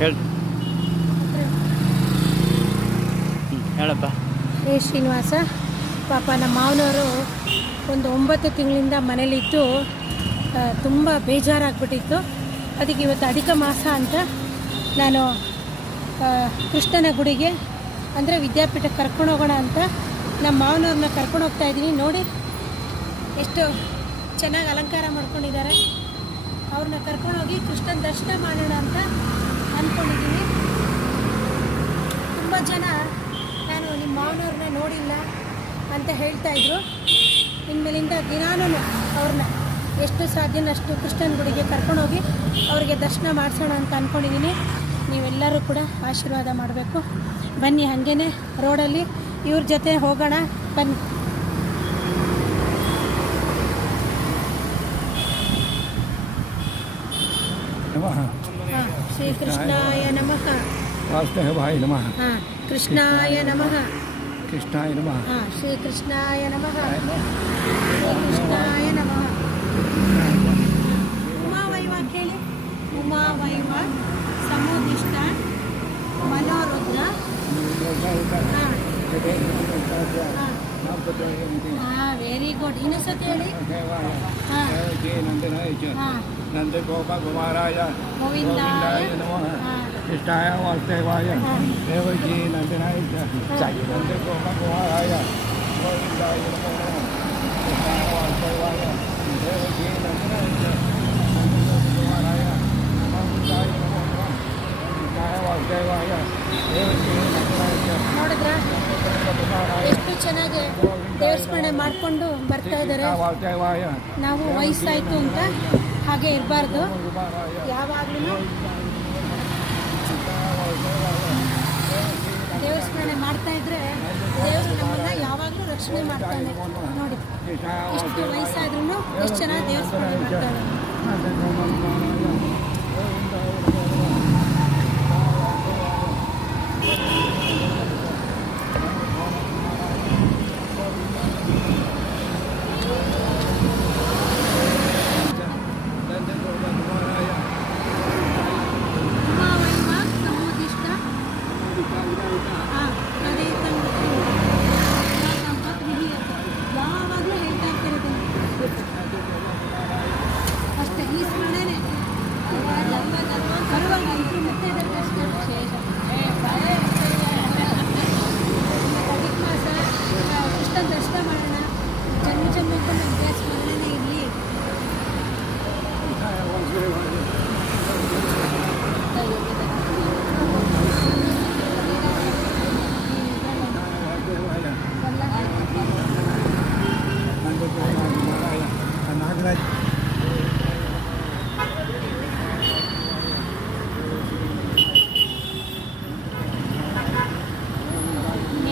ಹೇಳಿ ಹೇಳಪ್ಪ. ಹೇ ಶ್ರೀನಿವಾಸ, ಪಾಪ ನಮ್ಮ ಮಾವನವರು ಒಂದು ಒಂಬತ್ತು ತಿಂಗಳಿಂದ ಮನೇಲಿದ್ದು ತುಂಬ ಬೇಜಾರಾಗ್ಬಿಟ್ಟಿತ್ತು. ಅದಕ್ಕೆ ಇವತ್ತು ಅಧಿಕ ಮಾಸ ಅಂತ ನಾನು ಕೃಷ್ಣನ ಗುಡಿಗೆ, ಅಂದರೆ ವಿದ್ಯಾಪೀಠಕ್ಕೆ ಕರ್ಕೊಂಡು ಹೋಗೋಣ ಅಂತ ನಮ್ಮ ಮಾವನವ್ರನ್ನ ಕರ್ಕೊಂಡು ಹೋಗ್ತಾ ಇದ್ದೀನಿ. ನೋಡಿ, ಎಷ್ಟು ಚೆನ್ನಾಗಿ ಅಲಂಕಾರ ಮಾಡ್ಕೊಂಡಿದ್ದಾರೆ. ಅವ್ರನ್ನ ಕರ್ಕೊಂಡೋಗಿ ಕೃಷ್ಣನ ದರ್ಶನ ಮಾಡೋಣ ಅಂತ ಅಂದ್ಕೊಂಡಿದ್ದೀನಿ ತುಂಬ ಜನ ನಾನು ನಿಮ್ಮ ಮಾವನವ್ರನ್ನ ನೋಡಿಲ್ಲ ಅಂತ ಹೇಳ್ತಾ ಇದ್ರು. ಇನ್ಮೇಲಿಂದ ದಿನಾನೂ ಅವ್ರನ್ನ ಎಷ್ಟು ಸಾಧ್ಯನಷ್ಟು ಕೃಷ್ಣನ ಗುಡಿಗೆ ಕರ್ಕೊಂಡೋಗಿ ಅವ್ರಿಗೆ ದರ್ಶನ ಮಾಡಿಸೋಣ ಅಂತ ಅಂದ್ಕೊಂಡಿದ್ದೀನಿ ನೀವೆಲ್ಲರೂ ಕೂಡ ಆಶೀರ್ವಾದ ಮಾಡಬೇಕು. ಬನ್ನಿ ಹಾಗೇನೆ ರೋಡಲ್ಲಿ ಇವ್ರ ಜೊತೆ ಹೋಗೋಣ. ಬನ್ನಿ ನಮಃ ಹಾಂ ಶ್ರೀಕೃಷ್ಣಾಯ ನಮಃ ವಾಸುದೇವಾಯ ನಮಃ ಹಾಂ ಕೃಷ್ಣಾಯ ನಮಃ ಕೃಷ್ಣಾಯ ನಮಃ ಹಾಂ ಶ್ರೀಕೃಷ್ಣಾಯ ನಮಃ ಶ್ರೀಕೃಷ್ಣಾಯ ನಮಃ ಉಮಾ ವೈವ ಕೇಳಿ ಉಮಾ ವೈವ ಸಮೋದಿಷ್ಟ ಮನೋರುದ್ರ ಹಾಂ ಹಾಂ ಹಾಂ ವೆರಿ ಗುಡ್ ಇನ್ನೊಂದ್ಸತಿ ಹೇಳಿ? ಹಾಂ. ಹಾಂ. ನಂದ ಗೋಪ ಕುಮಾರಾಯ ಗೋವಿಂದಾಯ ಗೋವಿಂದಾಯ ನಮಃ. ಹಾಂ. ಕೃಷ್ಣಾಯ ವಾಸುದೇವಾಯ ದೇವಕಿ ನಂದನಾಯ ನಂದ ಗೋಪ ಕುಮಾರಾಯ ಗೋವಿಂದಾಯ ನಮಃ ಕೃಷ್ಣಾಯ ವಾಸುದೇವಾಯ ದೇವಕಿ ನಂದನಾಯ ನಂದ ಗೋಪ ಕುಮಾರಾಯ ಗೋವಿಂದಾಯ ನಮಃ ಕೃಷ್ಣಾಯ ವಾಸುದೇವಾಯ ದೇವಕಿ ನಂದನಾಯ ನೋಡಿದ್ರಾ ಎಷ್ಟು ಚೆನ್ನಾಗಿ ದೇವ್ರ ಮಾಡಿಕೊಂಡು ಬರ್ತಾ ಇದ್ದಾರೆ. ನಾವು ವಯಸ್ಸಾಯಿತು ಅಂತ ಹಾಗೆ ಇರಬಾರ್ದು. ಯಾವಾಗಲೂ ದೇವಸ್ಥಾನ ಮಾಡ್ತಾ ಇದ್ರೆ ದೇವರು ನಮ್ಮನ್ನ ಯಾವಾಗಲೂ ರಕ್ಷಣೆ ಮಾಡ್ತಾನೆ. ನೋಡಿ ಎಷ್ಟು ವಯಸ್ಸಾದ್ರೂ ಎಷ್ಟು ಚೆನ್ನಾಗಿ ದೇವಸ್ಥಾನ ಮಾಡ್ತಾನೆ ಉಮಾ ವೈಮ ಸಮೋದಿಷ್ಟ ಹಾಂ ಅದೇ ಯಾವಾಗಲೂ ಹೇಳ್ತಾ ಇರ್ತಾರೆ ಅಷ್ಟೇ ಈ ಸ್ಮರಣೆನೆ ಬರುವಾಗ ಇಬ್ರು ಮತ್ತೆ ಇದ್ದಾರೆ ಅಷ್ಟೇ ವಿಶೇಷ ಅಧಿಕ ಮಾಸ ಕೃಷ್ಣ ದರ್ಶನ ಮಾಡೋಣ ಜನ್ಮ ಜನ್ಮಕ್ಕೂ ನಮಗೆ ಸ್ಮರಣೆನೇ ಇರಲಿ ನಾಗರಾಜ್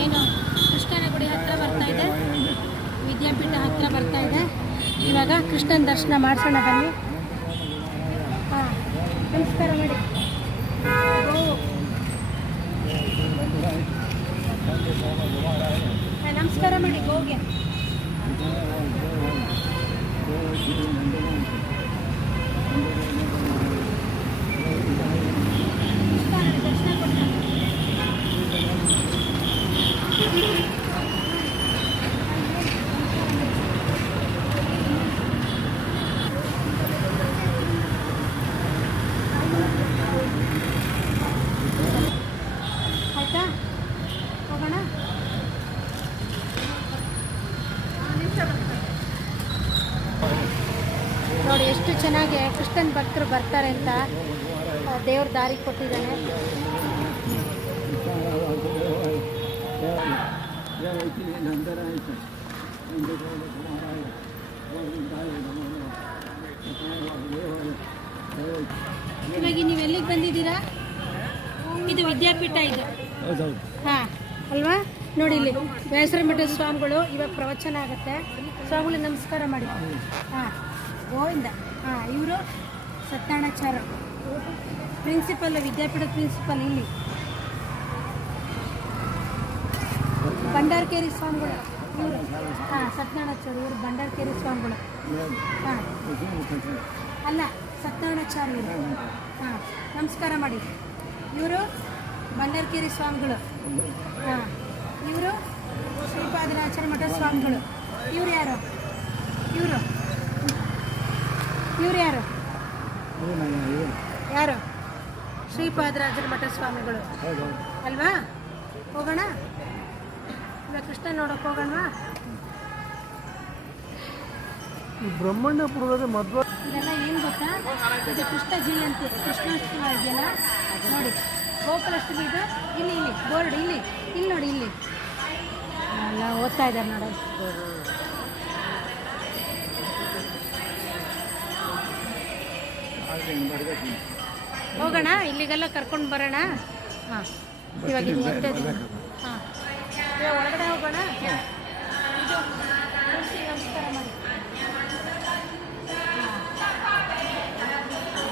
ಏನು ಕೃಷ್ಣನ ಗುಡಿ ಹತ್ರ ಬರ್ತಾ ಇದೆ ವಿದ್ಯಾಪೀಠ ಹತ್ರ ಬರ್ತಾ ಇದೆ ಇವಾಗ ಕೃಷ್ಣನ ದರ್ಶನ ಮಾಡಿಸೋಣ ಬನ್ನಿ. ಹಾಂ ನಮಸ್ಕಾರ ಮಾಡಿ. ನಮಸ್ಕಾರ ಮಾಡಿ ಗೋಗೆ ನಮಸ್ಕಾರ, ದರ್ಶನ ಕೊಡಿ. ಆಯ್ತಾ ಹೋಗೋಣ ನೋಡಿ ಎಷ್ಟು ಚೆನ್ನಾಗಿ ಕೃಷ್ಣನ್ ಭಕ್ತರು ಬರ್ತಾರೆ ಅಂತ ದೇವ್ರ ದಾರಿ ಕೊಟ್ಟಿದ್ದಾನೆ. ಇವಾಗ ನೀವು ಎಲ್ಲಿಗೆ ಬಂದಿದ್ದೀರಾ? ಇದು ವಿದ್ಯಾಪೀಠ ಇದು. ಹಾಂ, ಅಲ್ವಾ? ನೋಡಿ ಇಲ್ಲಿ, ಬೇಸರ ಮಠದ ಸ್ವಾಮಿಗಳು ಇವಾಗ ಪ್ರವಚನ ಆಗುತ್ತೆ. ಸ್ವಾಮಿಗಳಿಗೆ ನಮಸ್ಕಾರ ಮಾಡಿ. ಹಾಂ, ಗೋವಿಂದ. ಹಾಂ, ಇವರು ಸತ್ಯನಾಚಾರ. ಪ್ರಿನ್ಸಿಪಲ್ ವಿದ್ಯಾಪೀಠದ ಪ್ರಿನ್ಸಿಪಲ್ ಇಲ್ಲಿ. ಭಂಡಾರಕೇರಿ ಸ್ವಾಮಿಗಳು. ಇವರು. ಹಾಂ ಸತ್ಯನಾರಾಯಣಾಚಾರ್ಯ ಇವರು ಭಂಡಾರಕೇರಿ ಸ್ವಾಮಿಗಳು. ಹಾಂ. ಅಲ್ಲ ಸತ್ಯನಾರಾಯಣಾಚಾರ್ಯರು ಹಾಂ, ನಮಸ್ಕಾರ ಮಾಡಿ. ಇವರು ಭಂಡಾರಕೇರಿ ಸ್ವಾಮಿಗಳು. ಹಾಂ. ಇವರು ಶ್ರೀಪಾದನಾಚಾರ ಮಠ ಸ್ವಾಮಿಗಳು. ಇವ್ರು ಯಾರು? ಇವರು. ಇವ್ರು ಯಾರು? ಯಾರು? ಶ್ರೀಪಾದರಾಜರ ಮಠ ಸ್ವಾಮಿಗಳು ಅಲ್ವಾ? ಹೋಗೋಣ? ಇಲ್ಲ ಕೃಷ್ಣ ನೋಡೋಕೆ ಹೋಗೋಣವಾ? ಈ ಬ್ರಹ್ಮಣ್ಯಪುರದಲ್ಲಿ ಮದ್ವೆ ಇದೆಲ್ಲ ಏನು ಗೊತ್ತಾ? ಇದು ಕೃಷ್ಣ ಜಯಂತಿ ಕೃಷ್ಣಾಷ್ಟಮಿ ಇದೆಯಲ್ಲ? ನೋಡಿ. ಗೋಕುಲಾಷ್ಟಮಿ ಇದು ಇಲ್ಲಿ ಇಲ್ಲಿ ಬೋರ್ಡ್ ಇಲ್ಲಿ. ಇಲ್ಲಿ ನೋಡಿ ಇಲ್ಲಿ. ಎಲ್ಲ ಓದ್ತಾ ಇದ್ದಾರೆ ನೋಡಿ. ಹೋಗೋಣ ಇಲ್ಲಿಗೆಲ್ಲ ಕರ್ಕೊಂಡು ಬರೋಣ? ಹಾಂ. ಇವಾಗ ಇದು ಹಾಂ. ಇವಾಗ ಒಳಗಡೆ ಹೋಗೋಣ? ನಮಸ್ಕಾರ ಮಾಡಿ.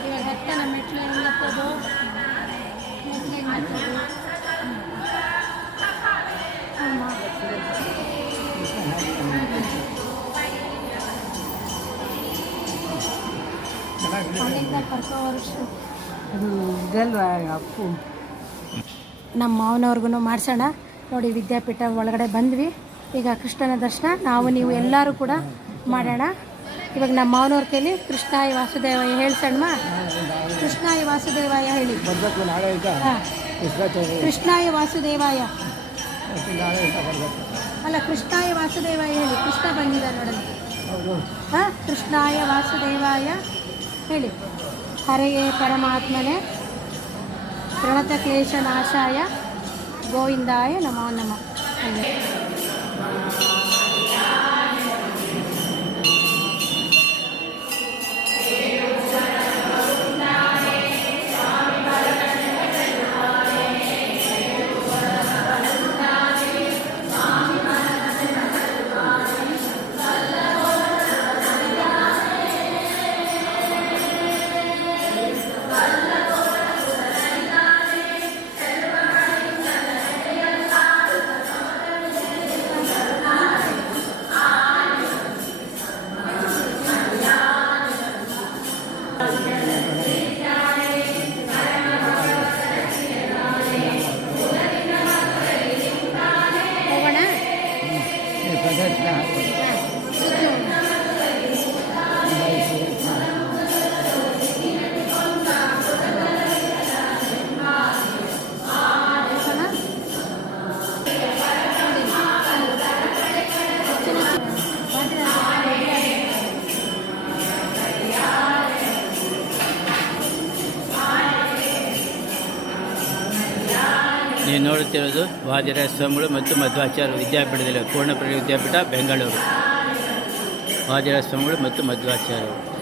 ಇವಾಗ ಹತ್ತನ ಮೆಟ್ಲು ಹೆಂಗೆ ಹತ್ತೋದು ಮೆಟ್ಲು ಹೆಂಗೆ ಅಪ್ಪು? ನಮ್ಮ ಮಾವನವ್ರಿಗೂ ಮಾಡಿಸೋಣ. ನೋಡಿ ವಿದ್ಯಾಪೀಠ ಒಳಗಡೆ ಬಂದ್ವಿ. ಈಗ ಕೃಷ್ಣನ ದರ್ಶನ ನಾವು ನೀವು ಎಲ್ಲರೂ ಕೂಡ ಮಾಡೋಣ. ಇವಾಗ ನಮ್ಮ ಮಾವನವ್ರ ಕೈಲಿ ಕೃಷ್ಣಾಯ ವಾಸುದೇವಾಯ ಹೇಳ್ಸಣ್ಣ ಕೃಷ್ಣಾಯ ವಾಸುದೇವಾಯ ಹೇಳಿ. ಕೃಷ್ಣಾಯ ವಾಸುದೇವಾಯ. ಅಲ್ಲ ಕೃಷ್ಣಾಯ ವಾಸುದೇವಾಯ ಹೇಳಿ. ಕೃಷ್ಣ ಬಂದಿದ್ದ ನೋಡಲಿ ಹೌದು. ಹಾಂ ಕೃಷ್ಣಾಯ ವಾಸುದೇವಾಯ ಹೇಳಿ. ಹರೆಯೇ ಪರಮಾತ್ಮನೆ. ಪ್ರಣತ ಕ್ಲೇಶ ನಾಶಾಯ ಗೋವಿಂದಾಯ ನಮೋ ನಮಃ. ನೀವು ನೋಡುತ್ತಿರೋದು ವಾದಿರಾಜ ಸ್ವಾಮಿಗಳು ಮತ್ತು ಮಧ್ವಾಚಾರ್ಯ ವಿದ್ಯಾಪೀಠದಲ್ಲಿ ಪೂರ್ಣಪ್ರಜ್ಞ ವಿದ್ಯಾಪೀಠ ಬೆಂಗಳೂರು. ವಾದಿರಾಜ ಸ್ವಾಮಿಗಳು ಮತ್ತು ಮಧ್ವಾಚಾರ್ಯರು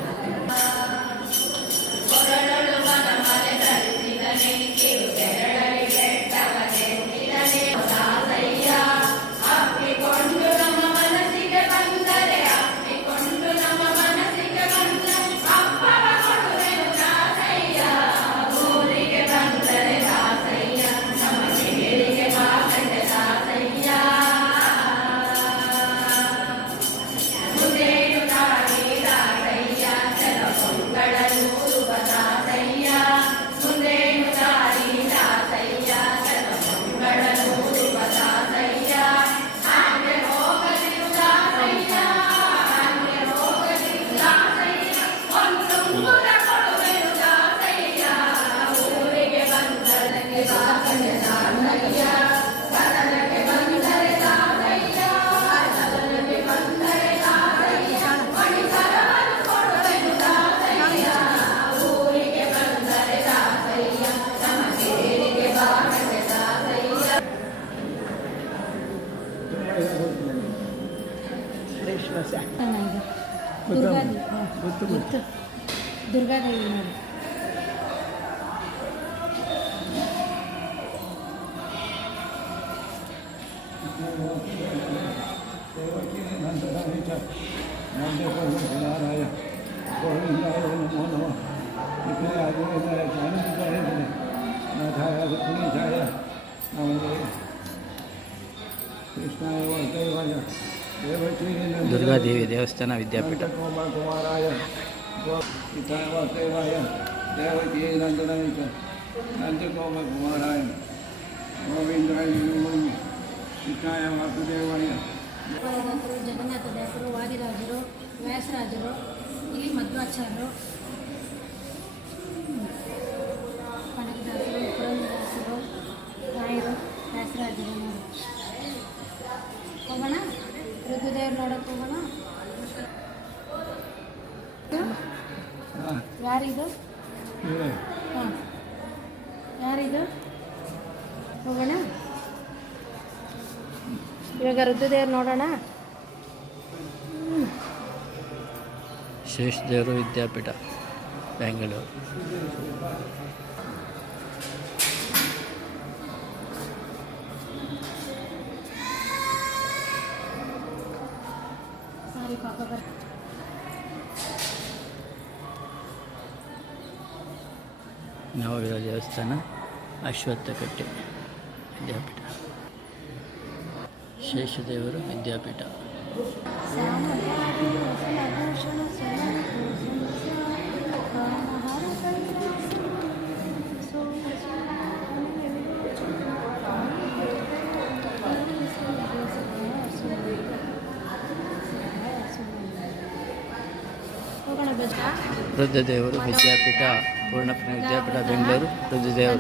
ಚೆನ್ನಾಗಿದೆ ದುರ್ಗಾದೇವಿ ದುರ್ಗಾದೇವಿ ದೇವಸ್ಥಾನ ವಿದ್ಯಾಪೀಠ ಕುಮಾರಾಯ ನಂದನಾಯ ಚ ನಂದಗೋಪ ಕುಮಾರಾಯ ಗೋವಿಂದಾಯ ಕೃಷ್ಣಾಯ ವಾಸುದೇವಾಯ ಜಗನ್ನಾಥ ದಾಸರು ವಾದಿರಾಜರು ವ್ಯಾಸರಾಜರು ಇಲ್ಲಿ ಮಧ್ವಾಚಾರ್ಯರು ಕನಕದಾಸರು ಪುರಂದರದಾಸರು ರಾಯರು ವ್ಯಾಸರಾಜರು ನೋಡಿ ಹೋಗೋಣ ರುದ್ರದೇವ್ರು ನೋಡೋಕೆ ಹೋಗೋಣ ಹಾಂ ಯಾರಿದು? ಹಾಂ. ಯಾರಿದು? ಹೋಗೋಣ. ಇವಾಗ ರುದ್ರದೇವ್ರು ನೋಡೋಣ. ಶೇಷದೇವರು ವಿದ್ಯಾಪೀಠ ಬೆಂಗಳೂರು. ನವವಿರ ದೇವಸ್ಥಾನ ಅಶ್ವತ್ಥಕಟ್ಟೆ ವಿದ್ಯಾಪೀಠ ಶೇಷದೇವರು ವಿದ್ಯಾಪೀಠ ಹೋಗೋಣ ಬೆಸ್ಟಾ ರುದ್ರದೇವರು ವಿದ್ಯಾಪೀಠ ಪೂರ್ಣಪ್ರಜ್ಞ ವಿದ್ಯಾಪೀಠ ಬೆಂಗಳೂರು ರುದ್ರದೇವರು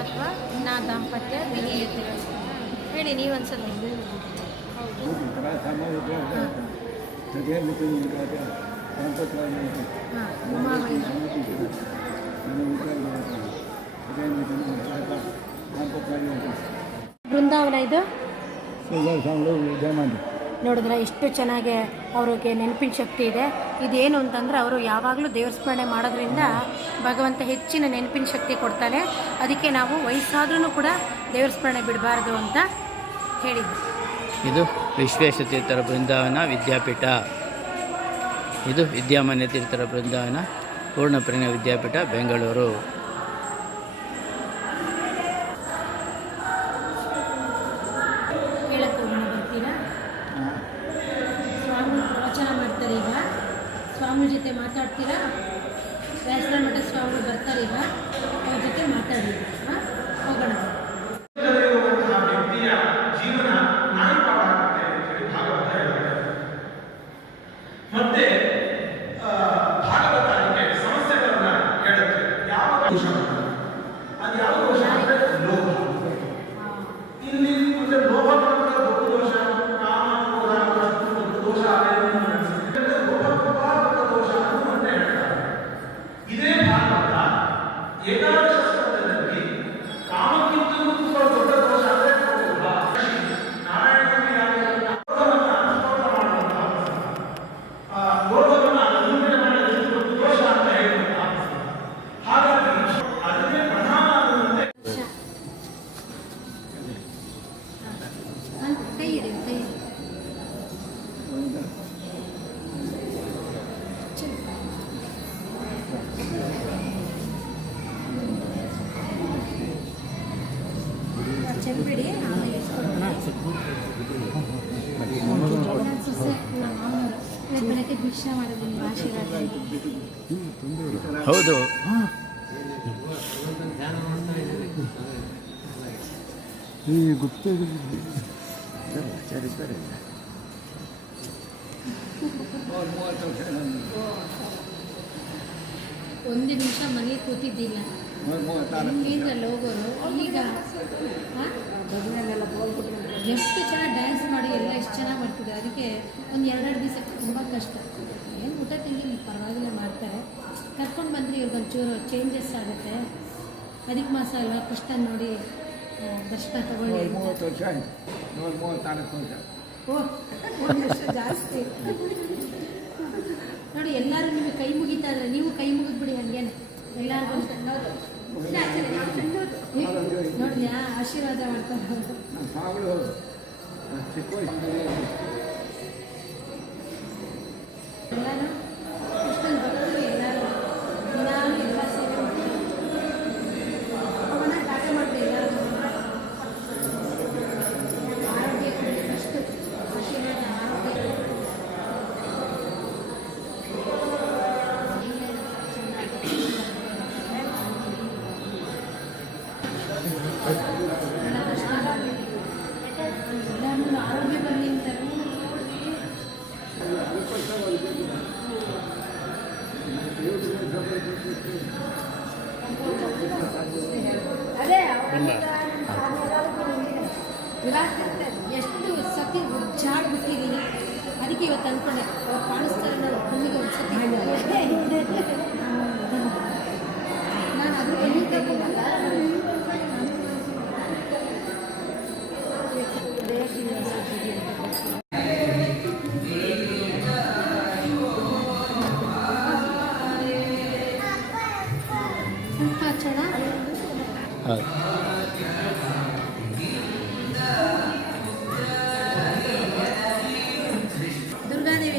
ಅಥವಾ ನಾ ದಾಂಪತ್ಯ ವಿನೀಯತೆ ಹೇಳಿ ನೀವು ಒಂದ್ಸಲ. ಹೌದು. ಹಾಂ ಉಮಾಮಯ್ಯ ಬೃಂದಾವನ ಇದು ನೋಡಿದ್ರೆ ಎಷ್ಟು ಚೆನ್ನಾಗಿ ಅವ್ರಿಗೆ ನೆನಪಿನ ಶಕ್ತಿ ಇದೆ. ಇದೇನು ಅಂತಂದ್ರೆ ಅವರು ಯಾವಾಗಲೂ ದೇವ್ರ ಸ್ಮರಣೆ ಮಾಡೋದ್ರಿಂದ ಭಗವಂತ ಹೆಚ್ಚಿನ ನೆನಪಿನ ಶಕ್ತಿ ಕೊಡ್ತಾನೆ. ಅದಕ್ಕೆ ನಾವು ವಯಸ್ಸಾದ್ರೂ ಕೂಡ ದೇವ್ರ ಸ್ಮರಣೆ ಬಿಡಬಾರ್ದು ಅಂತ ಹೇಳಿದ್ವಿ. ಇದು ವಿಶ್ವೇಶ ತೀರ್ಥರ ಬೃಂದಾವನ ವಿದ್ಯಾಪೀಠ. ಇದು ವಿದ್ಯಾಮಾನ್ಯ ತೀರ್ಥರ ಬೃಂದಾವನ ಪೂರ್ಣಪ್ರಜ್ಞ ವಿದ್ಯಾಪೀಠ, ಬೆಂಗಳೂರು. ಹೌದು. ಈ ಗುಪ್ತ ನಂದು. ಒಂದು ನಿಮಿಷ ಮನೆಗೆ ಕೂತಿದ್ದಿಲ್ಲ ಮೂವತ್ತಾರು ಇಲ್ಲಿಂದ ಲೋಗೋರು ಈಗ ಹಾ? ಎಷ್ಟು ಚೆನ್ನಾಗಿ ಡ್ಯಾನ್ಸ್ ಮಾಡಿ ಎಲ್ಲ ಎಷ್ಟು ಚೆನ್ನಾಗಿ ಮಾಡ್ತಿದ್ದಾರೆ. ಅದಕ್ಕೆ ಒಂದು ಎರಡೆರಡು ದಿವಸ ತುಂಬ ಕಷ್ಟ. ಏನು ಊಟ ತಿಂಡಿ ಪರವಾಗಿಲ್ಲ ಮಾಡ್ತಾರೆ. ಕರ್ಕೊಂಡು ಬಂದರೆ ಇವ್ರಿಗೊಂಚೂರು ಚೇಂಜಸ್ ಆಗುತ್ತೆ. ಅಧಿಕ ಮಾಸ ಅಲ್ಲ ಕೃಷ್ಣ ನೋಡಿ ದರ್ಶನ ತಗೊಳ್ಳಿ ಮೂವತ್ತು ವರ್ಷ ಆಯ್ತು. ಜಾಸ್ತಿ. ನೋಡಿ ಎಲ್ಲರೂ ನಿಮಗೆ ಕೈ ಮುಗಿತಾ ಇದ್ರೆ ನೀವು ಕೈ ಮುಗಿದ್ಬಿಡಿ ಹಂಗೇನೆ. ಎಲ್ಲರಿಗೂ ನೋಡಿ ಆಶೀರ್ವಾದ ಮಾಡ್ತಾರೆ ಎಲ್ಲರೂ? ಎಷ್ಟು ಸತಿ ಉಜ್ಜಾಡ್ಬಿಟ್ಟಿದ್ದೀನಿ ಅದಕ್ಕೆ ಇವತ್ತು ಅಂದ್ಕೊಂಡೆ. ಅವ್ರು ಕಾಣಿಸ್ತಾರೆ ನಾನು ಕಣ್ಣಿಗೆ ಒಂದು ಸತಿ ನಾನು ಅದು ಕಣ್ಣಿಗೆ ತಗೊಂಡಲ್ಲ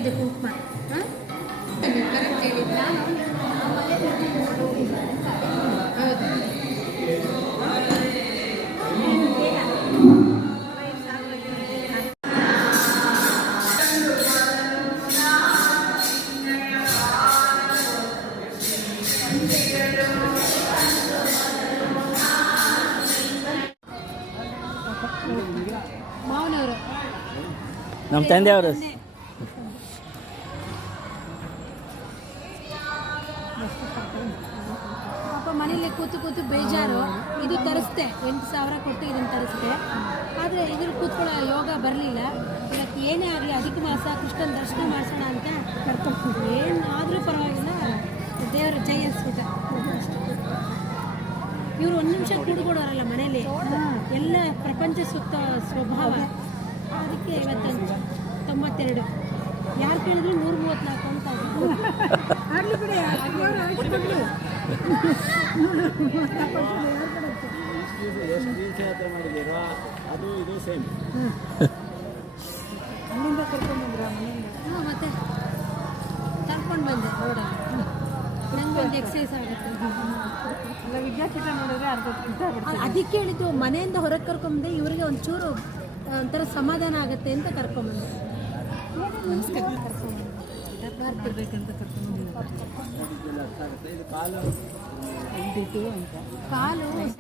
ದುರ್ಗಾದೇವಿದು ಕುಂಕುಮ ಹಾಂ ಕರೆಕ್ಟ್ ಹೇಳಿದ್ರಾ ಹೌದು ಮಾವನವರು ನಮ್ಮ ತಂದೆಯವರು ಕೂತು ಕೂತು ಬೇಜಾರು. ಇದು ತರಿಸ್ದೆ. ಎಂಟು ಸಾವಿರ ಕೊಟ್ಟು ಇದನ್ನು ತರಿಸ್ದೆ. ಆದರೆ ಇದ್ರ ಕೂತ್ಕೊಳ್ಳೋ ಯೋಗ ಬರಲಿಲ್ಲ. ಇದಕ್ಕೆ ಏನೇ ಆಗಲಿ ಅಧಿಕ ಮಾಸ, ಕೃಷ್ಣನ ದರ್ಶನ ಮಾಡಿಸೋಣ ಅಂತ ಕರ್ಕೊಂಡು ಏನು ಆದರೂ ಪರವಾಗಿಲ್ಲ. ದೇವರ ಜೈ ಅನ್ಸ್ಬಿಟ್ಟ ಇವರು ಒಂದು ನಿಮಿಷ ಕೂಡ್ಕೊಡೋರಲ್ಲ ಮನೇಲಿ. ಎಲ್ಲ ಪ್ರಪಂಚ ಸುತ್ತ ಸ್ವಭಾವ. ಅದಕ್ಕೆ ಇವತ್ತು ತೊಂಬತ್ತೆರಡು. ಯಾರು ಕೇಳಿದ್ರು ನೂರ ಮೂವತ್ತ್ನಾಲ್ಕು ಅಂತ. ಆಗಲಿ ಬಿಡಿ. ಅದು ಮತ್ತೆ ಕರ್ಕೊಂಡು ಬಂದೆ ಆಗುತ್ತೆ ಅಲ್ಲ ಅದಕ್ಕೆ ಹೇಳಿದ್ದು, ಮನೆಯಿಂದ ಹೊರಗೆ ಕರ್ಕೊಂಬಂದೆ, ಇವರಿಗೆ ಒಂಚೂರು ಒಂಥರ ಸಮಾಧಾನ ಆಗುತ್ತೆ ಅಂತ ಕರ್ಕೊಂಬಂದೆ. ನಮಸ್ಕಾರ. ಕರ್ಕೊಂಡು ಕಾಲು